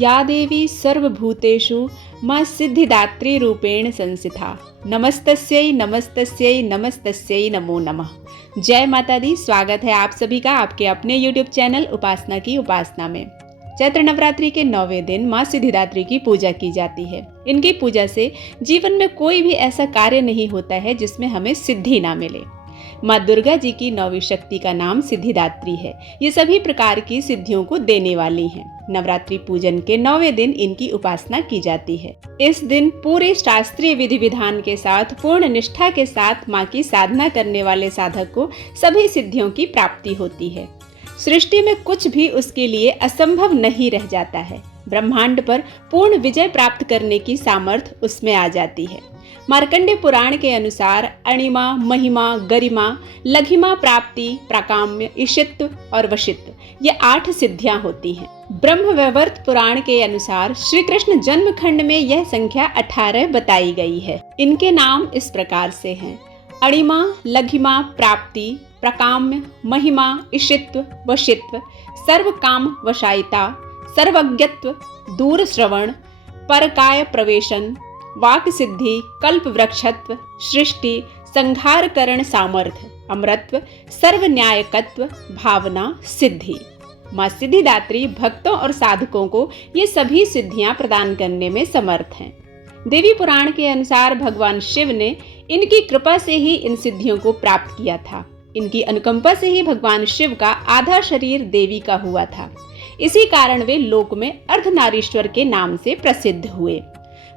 या देवी सर्वभूतेषु मां सिद्धिदात्री रूपेण संस्थिता। नमस्तस्यै नमस्तस्यै नमस्तस्यै नमो नमः। जय माता दी। स्वागत है आप सभी का आपके अपने यूट्यूब चैनल उपासना की उपासना में। चैत्र नवरात्रि के 9वें दिन मां सिद्धिदात्री की पूजा की जाती है। इनकी पूजा से जीवन में कोई भी ऐसा कार्य नहीं होता है जिसमें हमें सिद्धि ना मिले। माँ दुर्गा जी की 9वीं शक्ति का नाम सिद्धिदात्री है। ये सभी प्रकार की सिद्धियों को देने वाली हैं। नवरात्रि पूजन के 9वें दिन इनकी उपासना की जाती है। इस दिन पूरे शास्त्रीय विधि विधान के साथ पूर्ण निष्ठा के साथ माँ की साधना करने वाले साधक को सभी सिद्धियों की प्राप्ति होती है। सृष्टि में कुछ भी उसके लिए असंभव नहीं रह जाता है। ब्रह्मांड पर पूर्ण विजय प्राप्त करने की सामर्थ्य उसमें आ जाती है। मार्कंडेय पुराण के अनुसार अणिमा, महिमा, गरिमा, लघिमा, प्राप्ति, प्राकाम्य, ईशित्व और वशित्व ये 8 सिद्धियां होती हैं। ब्रह्मवैवर्त पुराण के अनुसार श्री कृष्ण जन्म खंड में यह संख्या 18 बताई गई है। इनके नाम इस प्रकार से हैं: अणिमा, लघिमा, प्राप्ति, प्रकाम्य, महिमा, ईशित्व, वशित्व, सर्वकाम वशायिता, सर्वज्ञत्व, दूर श्रवण, परकाय प्रवेशन, वाक सिद्धि, कल्प वृक्षत्व, सृष्टि, संहार करण सामर्थ्य, अमरत्व, सर्व न्यायकत्व, भावना, सिद्धि। माँ सिद्धिदात्री भक्तों और साधकों को ये सभी सिद्धियां प्रदान करने में समर्थ हैं। देवी पुराण के अनुसार भगवान शिव ने इनकी कृपा से ही इन सिद्धियों को प्राप्त किया था। इनकी अनुकंपा से ही भगवान शिव का आधा शरीर देवी का हुआ था। इसी कारण वे लोक में अर्धनारीश्वर के नाम से प्रसिद्ध हुए।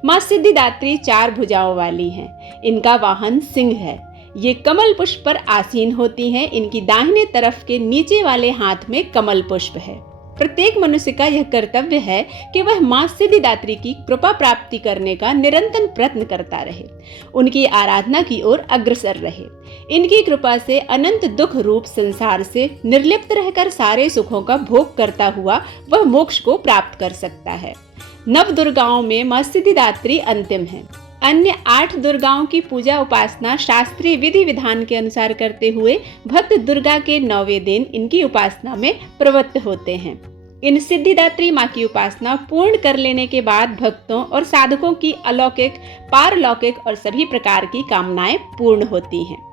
माँ सिद्धिदात्री 4 भुजाओं वाली हैं। इनका वाहन सिंह है। ये कमल पुष्प पर आसीन होती हैं। इनकी दाहिने तरफ के नीचे वाले हाथ में कमल पुष्प है। प्रत्येक मनुष्य का यह कर्तव्य है कि वह माँ सिद्धिदात्री की कृपा प्राप्ति करने का निरंतर प्रयत्न करता रहे, उनकी आराधना की ओर अग्रसर रहे। इनकी कृपा से अनंत दुख रूप संसार से निर्लिप्त रहकर सारे सुखों का भोग करता हुआ वह मोक्ष को प्राप्त कर सकता है। 9 दुर्गाओं में माँ सिद्धिदात्री अंतिम है। अन्य 8 दुर्गाओं की पूजा उपासना शास्त्रीय विधि विधान के अनुसार करते हुए भक्त दुर्गा के 9वें दिन इनकी उपासना में प्रवृत्त होते हैं। इन सिद्धिदात्री माँ की उपासना पूर्ण कर लेने के बाद भक्तों और साधकों की अलौकिक, पारलौकिक और सभी प्रकार की कामनाएं पूर्ण होती हैं।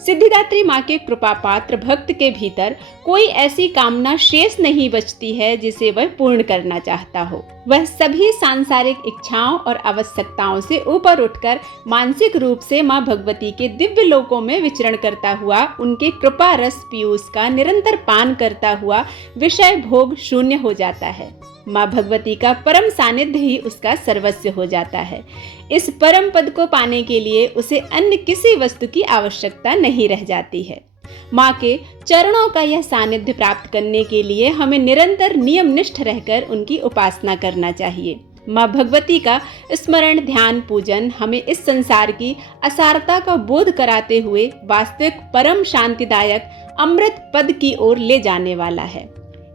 सिद्धिदात्री माँ के कृपा पात्र भक्त के भीतर कोई ऐसी कामना शेष नहीं बचती है जिसे वह पूर्ण करना चाहता हो। वह सभी सांसारिक इच्छाओं और आवश्यकताओं से ऊपर उठकर मानसिक रूप से माँ भगवती के दिव्य लोकों में विचरण करता हुआ उनके कृपा रस पीयूष का निरंतर पान करता हुआ विषय भोग शून्य हो जाता है। माँ भगवती का परम सानिध्य ही उसका सर्वस्व हो जाता है। इस परम पद को पाने के लिए उसे अन्य किसी वस्तु की आवश्यकता नहीं रह जाती है। माँ के चरणों का यह सानिध्य प्राप्त करने के लिए हमें निरंतर नियमनिष्ठ रहकर उनकी उपासना करना चाहिए। माँ भगवती का स्मरण, ध्यान, पूजन हमें इस संसार की असारता का बोध कराते हुए वास्तविक परम शांतिदायक अमृत पद की ओर ले जाने वाला है।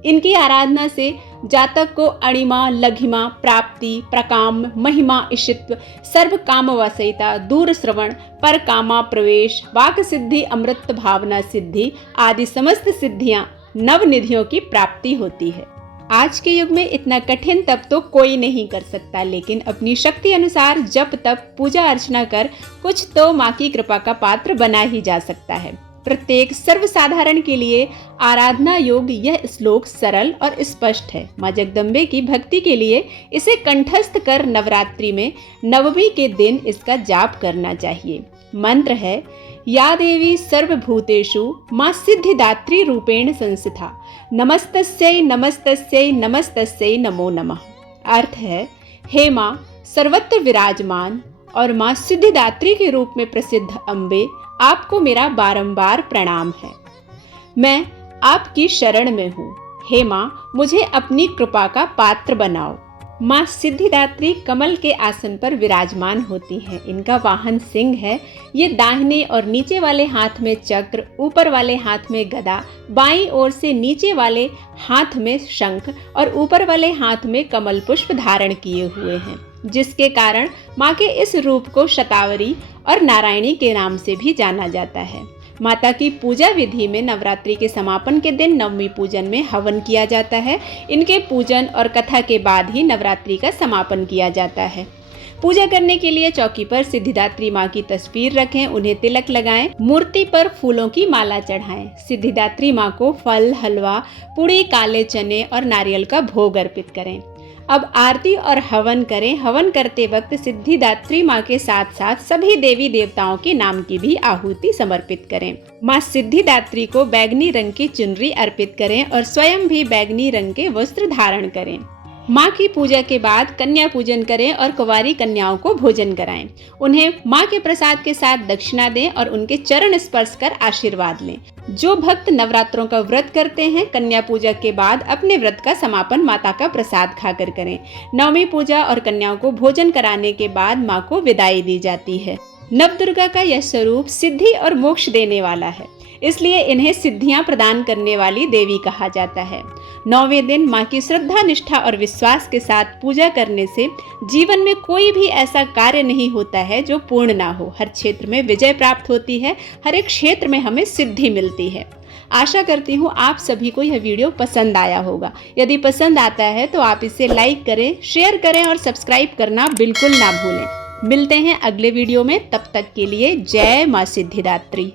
इनकी आराधना से जातक को अणिमा, लघिमा, प्राप्ति, प्रकाम, महिमा, ईशित्व, सर्व काम वसयिता, दूर श्रवण, पर कामा प्रवेश, वाक सिद्धि, अमृत, भावना सिद्धि आदि समस्त सिद्धियां, नवनिधियों की प्राप्ति होती है। आज के युग में इतना कठिन तप तो कोई नहीं कर सकता, लेकिन अपनी शक्ति अनुसार जप तप पूजा अर्चना कर कुछ तो माँ की कृपा का पात्र बना ही जा सकता है। प्रत्येक सर्वसाधारण के लिए आराधना योग्य यह श्लोक सरल और स्पष्ट है। माँ जगदम्बे की भक्ति के लिए इसे कंठस्थ कर नवरात्रि में 9वीं के दिन इसका जाप करना चाहिए। मंत्र है: या देवी सर्वभूतेषु माँ सिद्धिदात्री रूपेण संस्थिता। नमस्तस्यै नमस्तस्यै नमस्तस्यै नमो नमः। अर्थ है: हे माँ सर्वत्र विराजमान और माँ सिद्धिदात्री के रूप में प्रसिद्ध अम्बे, आपको मेरा बारंबार प्रणाम है। मैं आपकी शरण में हूँ। हे माँ मुझे अपनी कृपा का पात्र बनाओ। माँ सिद्धिदात्री कमल के आसन पर विराजमान होती हैं। इनका वाहन सिंह है। ये दाहिने और नीचे वाले हाथ में चक्र, ऊपर वाले हाथ में गदा, बाईं ओर से नीचे वाले हाथ में शंख और ऊपर वाले हाथ में कमल पुष्प धारण किए हुए हैं, जिसके कारण माँ के इस रूप को शतावरी और नारायणी के नाम से भी जाना जाता है। माता की पूजा विधि में नवरात्रि के समापन के दिन नवमी पूजन में हवन किया जाता है। इनके पूजन और कथा के बाद ही नवरात्रि का समापन किया जाता है। पूजा करने के लिए चौकी पर सिद्धिदात्री माँ की तस्वीर रखें, उन्हें तिलक लगाएं, मूर्ति पर फूलों की माला चढ़ाएं। सिद्धिदात्री माँ को फल, हलवा, पूड़ी, काले चने और नारियल का भोग अर्पित करें। अब आरती और हवन करें। हवन करते वक्त सिद्धिदात्री माँ के साथ साथ सभी देवी देवताओं के नाम की भी आहुति समर्पित करें। माँ सिद्धिदात्री को बैगनी रंग की चुनरी अर्पित करें और स्वयं भी बैगनी रंग के वस्त्र धारण करें। माँ की पूजा के बाद कन्या पूजन करें और कुंवारी कन्याओं को भोजन कराएं। उन्हें माँ के प्रसाद के साथ दक्षिणा दें और उनके चरण स्पर्श कर आशीर्वाद लें। जो भक्त नवरात्रों का व्रत करते हैं, कन्या पूजा के बाद अपने व्रत का समापन माता का प्रसाद खाकर करें। नवमी पूजा और कन्याओं को भोजन कराने के बाद माँ को विदाई दी जाती है। नवदुर्गा का यह स्वरूप सिद्धि और मोक्ष देने वाला है, इसलिए इन्हें सिद्धियां प्रदान करने वाली देवी कहा जाता है। 9वें दिन माँ की श्रद्धा, निष्ठा और विश्वास के साथ पूजा करने से जीवन में कोई भी ऐसा कार्य नहीं होता है जो पूर्ण ना हो। हर क्षेत्र में विजय प्राप्त होती है, हर एक क्षेत्र में हमें सिद्धि मिलती है। आशा करती हूँ आप सभी को यह वीडियो पसंद आया होगा। यदि पसंद आता है तो आप इसे लाइक करें, शेयर करें और सब्सक्राइब करना बिल्कुल ना भूलें। मिलते हैं अगले वीडियो में, तब तक के लिए जय माँ सिद्धिदात्री।